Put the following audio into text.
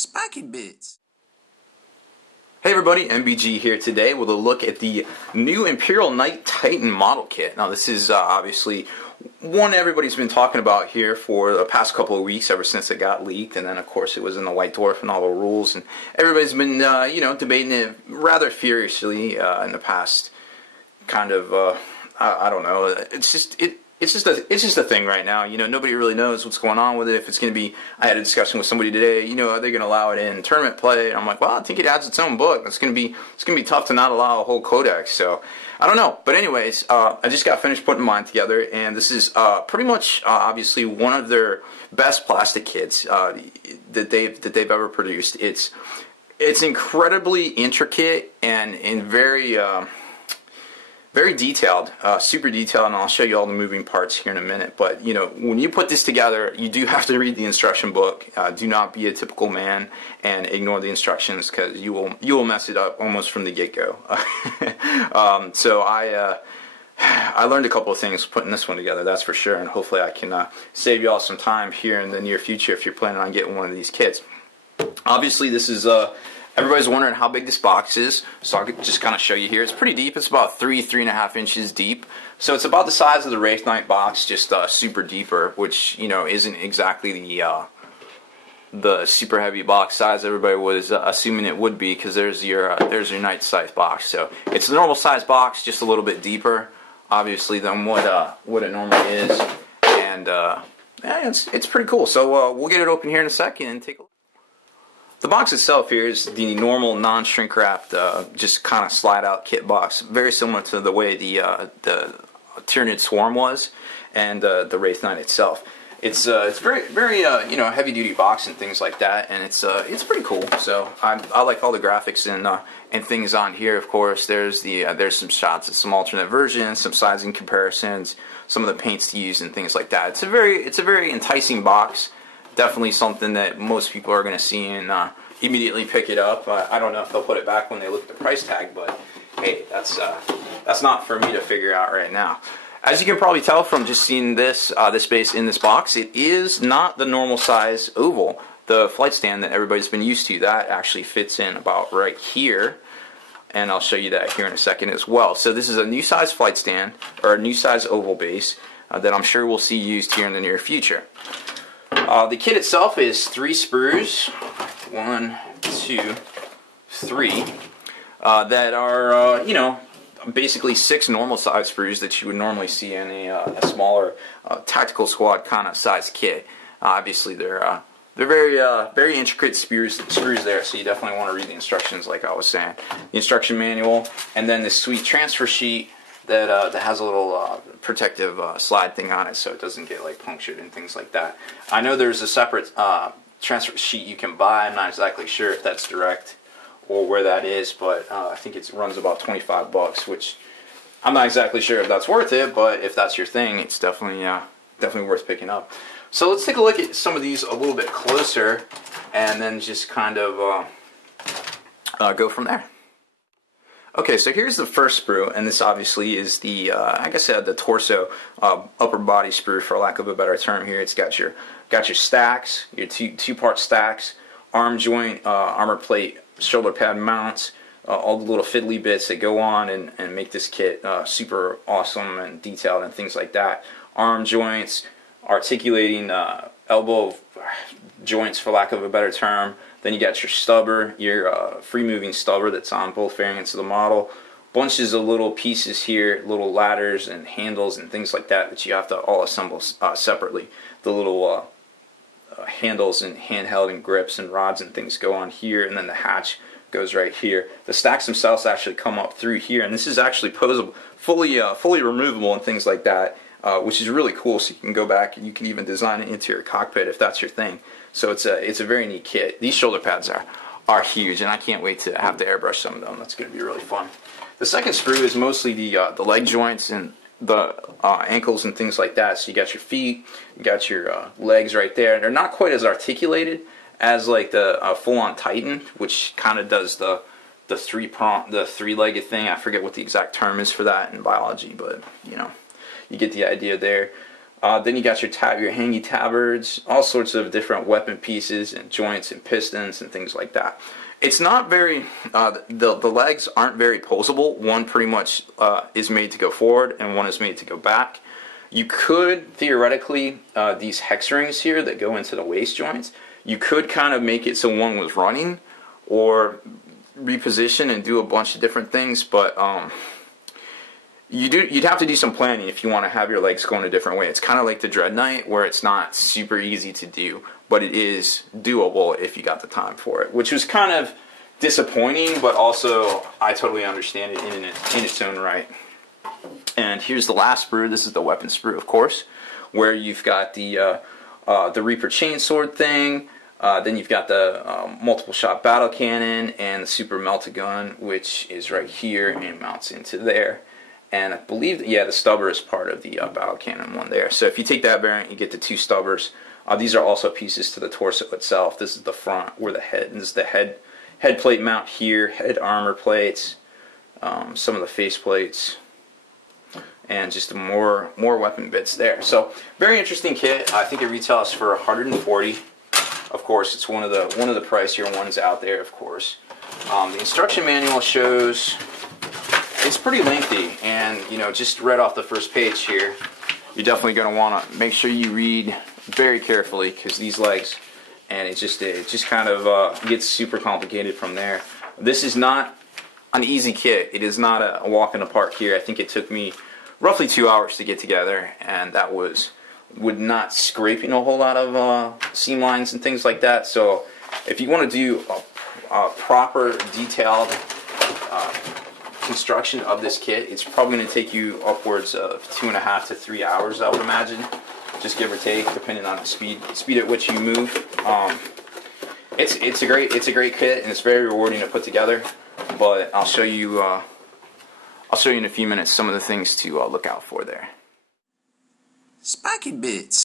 Spiky Bits. Hey everybody, MBG here today with a look at the new Imperial Knight Titan model kit. Now this is obviously one everybody's been talking about here for the past couple of weeks, ever since it got leaked, and then of course it was in the White Dwarf and all the rules, and everybody's been debating it rather furiously in the past kind of I don't know. It's just a thing right now. You know, nobody really knows what's going on with it. If it's going to be, I had a discussion with somebody today. You know, are they going to allow it in tournament play? And I'm like, well, I think it adds its own book. It's going to be tough to not allow a whole codex. So I don't know. But anyways, I just got finished putting mine together, and this is pretty much obviously one of their best plastic kits that they've ever produced. It's incredibly intricate and very detailed, super detailed, and I'll show you all the moving parts here in a minute. But you know, when you put this together, you do have to read the instruction book. Do not be a typical man and ignore the instructions, because you will mess it up almost from the get-go. So I learned a couple of things putting this one together, that's for sure, and hopefully I can save you all some time here in the near future if you're planning on getting one of these kits. Obviously, this is everybody's wondering how big this box is, so I'll just kind of show you here. It's pretty deep. It's about 3.5 inches deep. So it's about the size of the Wraith Knight box, just super deeper, which, you know, isn't exactly the super heavy box size everybody was assuming it would be, because there's your Knight size box. So it's the normal size box, just a little bit deeper, obviously, than what it normally is. And yeah, it's pretty cool. So we'll get it open here in a second and take a look. The box itself here is the normal non-shrink wrapped, just kind of slide out kit box, very similar to the way the Tyranid Swarm was, and the Wraith Knight itself. It's very heavy duty box and things like that, and it's pretty cool. So I like all the graphics and things on here. Of course, there's some shots of some alternate versions, some sizing comparisons, some of the paints to use and things like that. It's a very enticing box. Definitely something that most people are going to see and immediately pick it up. I don't know if they'll put it back when they look at the price tag, but hey, that's not for me to figure out right now. As you can probably tell from just seeing this base in this box, it is not the normal size oval. The flight stand that everybody's been used to, that actually fits in about right here, and I'll show you that here in a second as well. So this is a new size flight stand, or a new size oval base that I'm sure we'll see used here in the near future. The kit itself is 3 sprues, 1, 2, 3, that are, basically 6 normal size sprues that you would normally see in a smaller tactical squad kind of size kit. Obviously, they're very intricate screws there, so you definitely want to read the instructions, like I was saying. The instruction manual, and then this sweet transfer sheet that has a little protective slide thing on it, so it doesn't get like punctured and things like that. I know there's a separate transfer sheet you can buy. I'm not exactly sure if that's direct or where that is, but I think it runs about 25 bucks, which I'm not exactly sure if that's worth it, but if that's your thing, it's definitely worth picking up. So let's take a look at some of these a little bit closer, and then just kind of go from there. Okay, so here's the first sprue, and this obviously is the, like I said, the torso upper body sprue, for lack of a better term here. It's got your stacks, your two-part stacks, arm joint, armor plate, shoulder pad mounts, all the little fiddly bits that go on and make this kit super awesome and detailed and things like that. Arm joints, articulating elbow joints, for lack of a better term. Then you got your stubber, your free-moving stubber that's on both variants of the model. Bunches of little pieces here, little ladders and handles and things like that you have to all assemble separately. The little handles and handheld and grips and rods and things go on here, and then the hatch goes right here. The stacks themselves actually come up through here, and this is actually posable, fully removable and things like that, which is really cool. So you can go back and you can even design it into your cockpit if that's your thing. So it's a very neat kit. These shoulder pads are huge, and I can't wait to have to airbrush some of them. That's going to be really fun. The second sprue is mostly the leg joints and the ankles and things like that. So you got your feet, you got your legs right there. They're not quite as articulated as like the full-on Titan, which kind of does the three-legged thing. I forget what the exact term is for that in biology, but you know, you get the idea there. Then you got your hangy tabards, all sorts of different weapon pieces and joints and pistons and things like that. It's not very, the legs aren't very posable. One pretty much is made to go forward and one is made to go back. You could, theoretically, these hex rings here that go into the waist joints, you could kind of make it so one was running or reposition and do a bunch of different things, but you'd have to do some planning if you want to have your legs going a different way. It's kind of like the Dread Knight, where it's not super easy to do, but it is doable if you got the time for it, which was kind of disappointing, but also I totally understand it in its own right. And here's the last sprue. This is the weapon sprue, of course, where you've got the Reaper chainsword thing. Then you've got the multiple shot battle cannon and the super melt-a-gun, which is right here and mounts into there. And I believe that, yeah, the stubber is part of the battle cannon one there. So if you take that variant, you get the two stubbers. These are also pieces to the torso itself. This is the front where the head, this is the head plate mount here, head armor plates, some of the face plates, and just more weapon bits there. So very interesting kit. I think it retails for $140. Of course, it's one of the pricier ones out there. Of course, the instruction manual shows it's pretty lengthy, and you know, just right off the first page here, you're definitely going to want to make sure you read very carefully, because these legs, and it just kind of gets super complicated from there. This is not an easy kit. It is not a walk in the park here. I think it took me roughly 2 hours to get together, and that was with not scraping a whole lot of seam lines and things like that. So if you want to do a proper detailed construction of this kit, it's probably going to take you upwards of 2.5 to 3 hours, I would imagine, just give or take, depending on the speed at which you move. It's a great kit, and it's very rewarding to put together. But I'll show you in a few minutes some of the things to look out for there. Spiky bits.